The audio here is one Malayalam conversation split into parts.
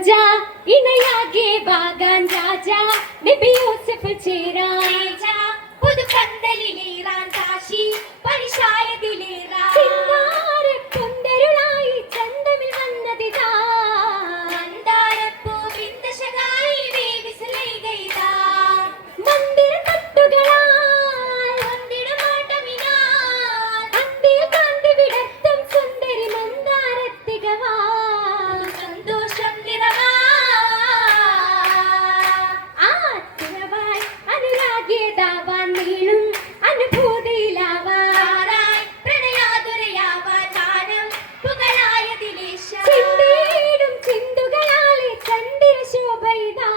പൂജ ഇണയാകെ ബാഗാൻ രാജ നബി യൂസഫ് ചേരാജ പുതുപന്തലിലേറാൻ കാശി പരിശായതിലേറാൻ ചിന്താരപ്പൊന്തരുളായി ചന്തമിൽ വന്നതിതാ മന്ദാരപ്പൂ ബിന്ദശകായി വേവിസലൈകൈതാ മന്ദിര തട്ടുകളാൽ മന്ദിരമാട്ടമിനാൽ അന്തിയ കാന്തി വിടർത്തും സുന്ദരി മന്ദാരത്തികവാ സന്തോഷം നിറവാ ആത്തിരവായി അനുരാഗിയതാവാൻ നീളും അനുഭൂതിയിലാവാറായി പ്രണയാതുരയാവാൻ ഗാനം പുകളായതിലേശ ചിന്തയിടും ചിന്തുകളാലെ ചന്ദ്ര ശോഭയിതാ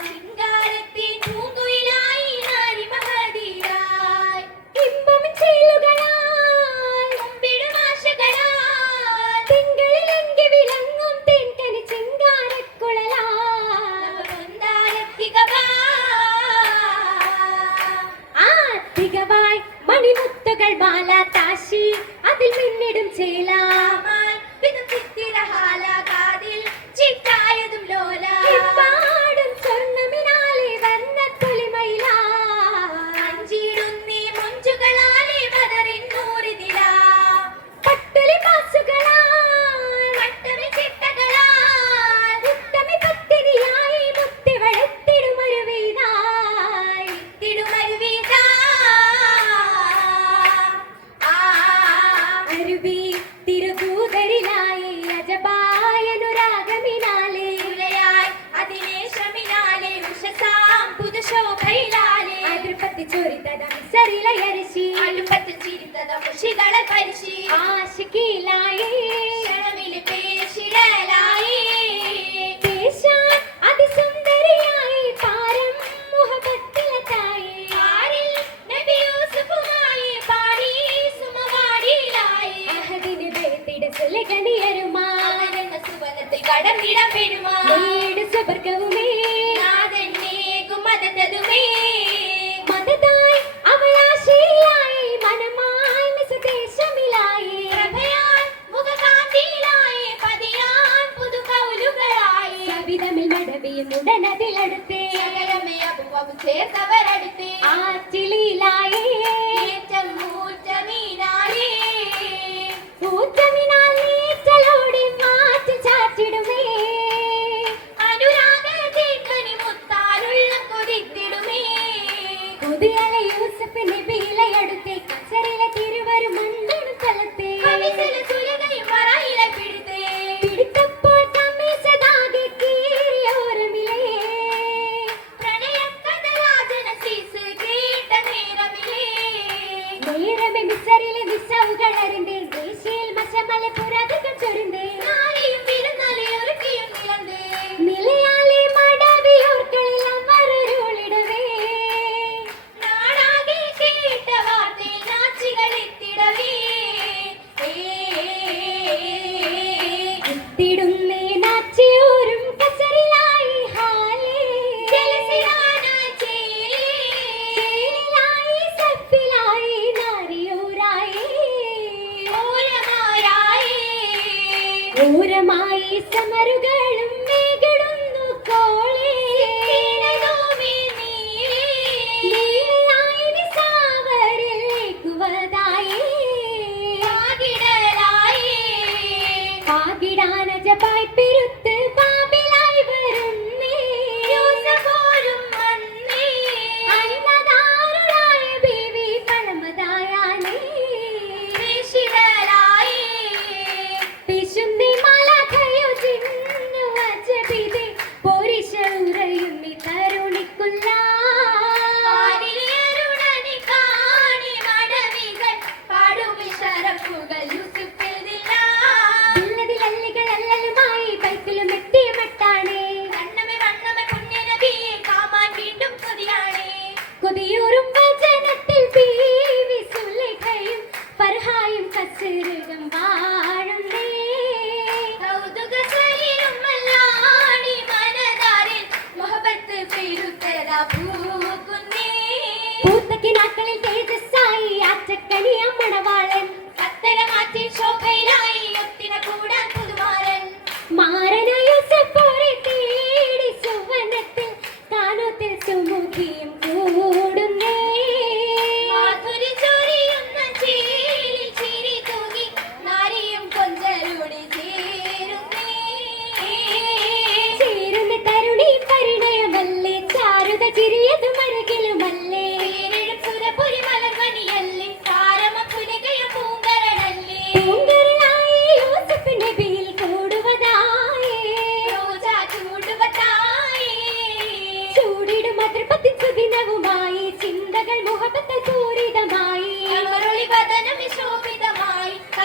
ശൃംഗാരത്തിൻ പൂങ്കുയിലായി നാരി മഹതിയായി ഇമ്പമിൻ ചേലുകളാൽ മുമ്പിടും ആശകളാൽ തിങ്കളിലെങ്കി വിളങ്ങും തേൻകനി തികവായി മണിമുത്തുകൾ മാല താശി അതിൽ മിന്നിടും ചേലാമായി വിധം ചിത്തിരഹാലാകാതിൽ ചിത്തായതും ലോല പാടും സ്വർണ്ണമിനാലെ വർണ്ണത്തൊലിമയിലാ അഞ്ചിടുന്നീ മുഞ്ചുകളാലെ ബദറിൻ നൂറിതിലാ പട്ടലി പാസുകളാൽ വട്ടമി ചിട്ടകളാൽ ഉത്തമി പത്തിരിയായി മുത്തി വഴത്തിടുമരുവീതായി ഇത്തിടുമരുവീതാ അരുവി തിരുകൂതരിലായി അജബായനുരാഗമിനാലെ ഉലയായി അതിനേശമിനാലെ ഉഷസാം പുതുശോഭയിലാലെ അതിർപ്പത്തി ചൊരിതതം സരിലയരിശി അടുപ്പത്തിൽ ചിരിത്തത മുഷികളെ പരിശി ആശിക്കിലായി ക്ഷണമില് പേശിടലായി പേശാൻ അതിസുന്ദരിയായി പാരം മുഹബത്തിലതായി ആരിൽ നബി യൂസഫുമായി പാടി സുമവാടിയിലായി അഹദിന് വേത്തിട സുലഗണിയരുമാ അവനെന്ന സുവനത്തിൽ കടന്നിടം പെരുമാ വീട് സുവർഗവുമേ നാഥന്നേകും മദതതുമേ മദതായി അവളാശയിലായി മനമായി മിസദേശമിലായി പ്രഭയാൻ മുഖകാന്തിയിലായി പതിയാൻ പുതുകൗലുകളായി സവിതമിൽ മടവിയും ഉടനതിലടുത്തേ സകലമേ അപുവപു ചേർത്തവരടുത്തേ ആറ്റിലിലായി ഏറ്റം മൂറ്റമീനായി ഊറ്റമിനാൽ നീറ്റലോടെ മാറ്റി ചാറ്റിടുമേ അനുരാഗത്തിൽ കനിമുത്താലുള്ള കൊതിത്തിടുമേ കൊതിയല യൂസഫ് നബിയിലയടുത്തേ കസറിലെ തിരുവരും മണ്ണണു സ്ഥലത്തെ കവിസല സുലകയും വറയിലെ പിടിത്തേ പിടിത്തപ്പോൾ കമ്മീസതാകെ കീറിയോരമിലേ പ്രണയക്കഥരാജന സീസ് കേട്ട നേരമിലേ നേരമെ മിസറിലെ മിസവുകളറിന്റെ ദേശീയിൽ മശമല പുരാതകം ചൊരിന്തേ നാളെയും വിരുന്നാലെ ഒരുക്കിയും നിലന്തേ നിലയാലെ മടവിയോർക്കളിൽ അമരരുളിടവേ നാടാകെ കേട്ട വാർത്തയിൽ നാച്ചികൾ എത്തിടവേ എത്തിടുന്നേ നാച്ചിയോരും കസറിലായി ഹാലേ ജലസിലാനായി ചേലിലായി സഫിലായി നാരിയൂരായി ഊരമായി സമരുകളും മേഘടുന്നു കോളേ നീലയായി നിസാവരിലേക്കുവതായി പാകിടാനജപായി പെരുത്ത് പാപിലായി വരുന്നേ യൂസഫോരും വന്നേ അന്നദാരുളായ ബീവി പഴമതായാനേ പേശിടലായി പേശുന്നേ മലഖയോ ജിന്നു അജബിദേ പോരിശ ഉറയുന്നി തരുണിക്കുള്ള ആരിലേരുടനി കാണി മടവികൾ പാടുമി ശരഫുകൾ യൂസഫിൽദില്ല ദില്ലതിലല്ലികളല്ലലുമായി ബൈത്തിലും എത്തിയ മട്ടാണേ വണ്ണമേ പുണ്യനബിയെ കാമാൻ വീണ്ടും കൊതിയാണേ കൊതിയൂറും വചനത്തിൽ ബീവി സുലൈഖയും ഫർഹായും കസറുകം വാഴുന്നേ കൗതുക സരിലുമല്ലാടി മനതാരിൽ മുഹബത്ത് പെരുത്തതാ പൂക്കുന്നേ പൂത്തക്കിനാക്കളിൽ തേജസ്സായി ആറ്റക്കണി അമ്മണവാളൻ കത്തരമാറ്റിൽ ശോഭയിലായി ഒത്തിന കൂടാൻ പുതുമാരൻ മാരന യൂസഫ്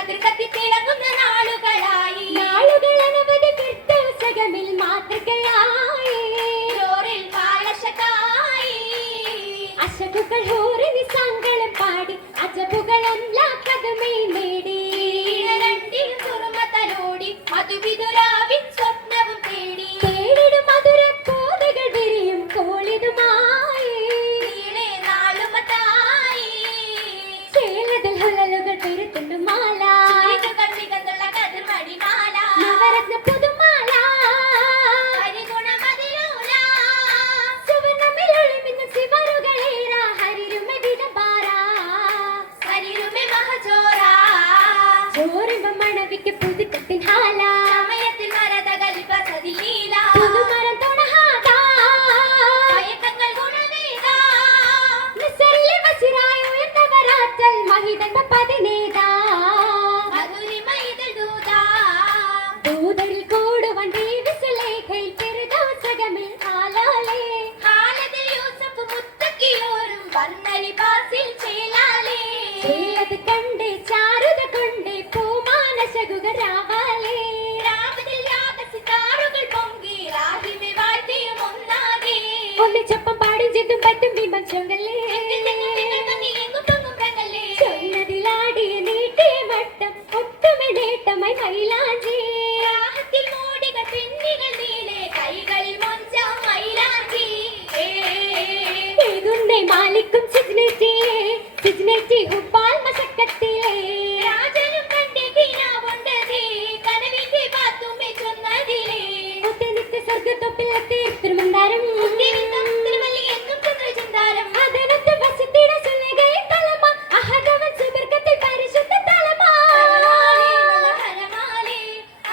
കതിർ കത്തി തിളങ്ങുന്ന നാളുകളായി നാളുകളനവധി ഫിർദൗസകമിൽ മാതൃകയായി ചോറിൽ പാലശകായി അശകുകൾ ഹൂറിന് സങ്കളം പാടി അജബുകളെല്ലാക്കതുമേ നേടി രണ്ടിൽ കുറുമ തലോടി മധുവിതുരാവിൻ സ്വപ്നവും തേടി തേടിടും മധുര കോതകൾ വിരിയും കോളിതുമായി നീളെ നാളുമതായി ചേലതിൽ ഹുലലുകൾ പെരുത്തുണ്ട് മാല കണ്ണികത്തുള്ള കതിർമണിമാല നവരത്ന പുതുമാല ഹരിഗുണമതിലൂല സുവർണമിലൊളിമിന്ന സിവറുകളേറ ഹരിരുമ വിടബാര ഹരിരുമെ മഹജോറ ചോറിമ്പ മണവിക്ക് പുതുക്കത്തിൻ ഹാല സമയത്തിൽ മരതകളിൽ പസതി ലീല പുതുമരം തൊണഹാദ മയക്കങ്ങൾ ഗുണവേദ നിസറിലെ വസിരായ ഉയർന്നവരാറ്റൽ മഹിതന്റെ പതിനേതാ മധുരിമൈതൽ ദൂത ദൂതരിൽ കൂടുവൻ ദേവിസുലേഖയിൽ ഫിർദൗസകമിൽ ആലാലേ ഹാലതിൽ യൂസഫ് മുത്തക്കിയോരും വർണ്ണലി ബാസിൽ ചേലാലേ ചേലത് കണ്ട് ചാരുത കൊണ്ട് പൂമാനശകുകരാവാലേ രാമതിൽ യാഗസിതാറുകൾ പൊങ്കി രാഹിമെ വാഴ്ത്തിയും ഒന്നാകെ ഒന്നിച്ചൊപ്പം പാടും ചിത്തും പറ്റും ബിംബം ചൊങ്കല്ലേ ചൊല്ലതിലാടിയ നീട്ടിയ വട്ടം ഒട്ടുമെ നേട്ടമായി മൈലാഞ്ചി രാഹത്തിൽ മോടികൾ പിന്നികൾ നീളെ കൈകളിൽ മൊഞ്ചം മൈലാഞ്ചി ഏതുണ്ടേ മാലിക്കും സിജ്നേറ്റി ഉപ്പാൽ മസക്കത്തിലേ രാജനും കണ്ടേ കീനാവുണ്ടതേ കനവിന്റെ പാത്തുമ്മെ ചൊന്നതിലേ ഒത്തനിത്യ സ്വർഗത്തൊപ്പിലെത്തി തിരുമന്താരം തിരുവല്ലി എന്നും ചന്ദ്രചന്ദാരം അതിനൊത്ത് വസത്തിട സുലകയിൽ തലമ അഹദവൻ സുബർക്കത്തിൽ പരിശുദ്ധ തലമ ഹരമാലേ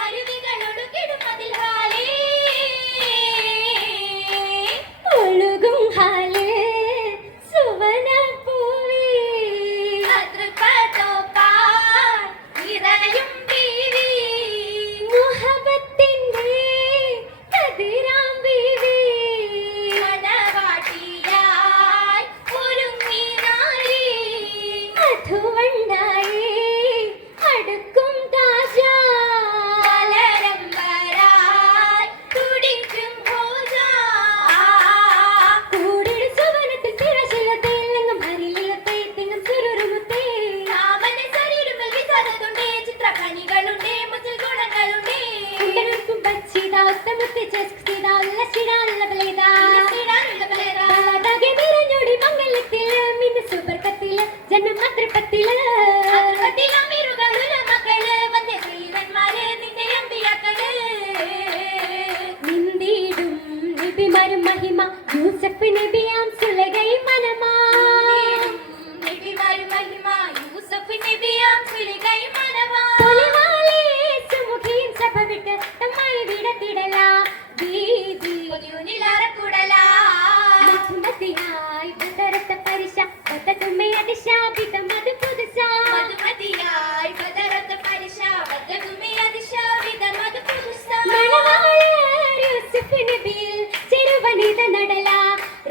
അരുവികളൊടുകിടും അതിൽ ഹാലേ ഒഴുകും ഹാലേ സുവന പൂവി അതൃപതോപ്പാൽ നിറയും ബീവി മുഹബത്തിന്റെ കതിരാം ബീവി മണവാട്ടിയായി ഒരുങ്ങി നാരി മധുവണ്ടായി അടുക്കും താജ മലരമ്പരായി തുടിക്കും ഭോജ കൂടിട് സുവനത്തിൽ തിരശിലത്തേലെങ്ങും ഹരിലിലത്തെ തിങ്ങും സുരുരുമുത്തേ സാമന ശരീരത്തിൽ വിചാരതുണ്ടേ ചിത്രകണികളുണ്ടേ മുതൽ ഗുണങ്ങളുണ്ടേ ഉണ്ടനർക്കും ബച്ചിത ഒത്തമുത്തി ചെസ്കിത ഉല്ലസിടാനുള്ള ബലേത ഇടാനുള്ള ബലേത ബാലതാകെ നിറഞ്ഞോടി മംഗലത്തില് മിന്നു സുബർക്കത്തില് ജന്മം മന്ത്രിപ്പത്തില് അതിർവത്തിലമിരുകളുടെ മക്കള് വന്യ ദൈവന്മാര് നിന്റെ അമ്പിയാക്കള് നിന്ദിടും നബിമാരും മഹിമ യൂസഫ് നബിയാം സുലകൈ മനമാ നബിമാര് മഹിമ യൂസഫ് നബിയാം സുലൈഖൈ മനവാ തൊലിവാലേ സുമുഖീൻ സഭ വിട്ട് തമ്മായി വിടത്തിടല ദീദി പൊതിയുനിലറക്കുടലാ മധുമതിയായി ബദരത്ത പരിശ ബദതുമേ അതിശാബിത മധു പുതുസ മധുമതിയായി ബദറത്ത പരിശ ബദതുമേ അതിശാവിത മധു പുരുഷ മണവാളർ യൂസഫ് നബിയിൽ ചെറുവനിത നടല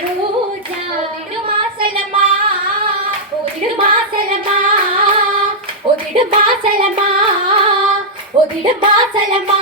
റോജ ഒതിടുമാസലമാ ഒതിടുമാസലമാ ഒതിടുമാസലമാ ഒതിടുമാസലമാ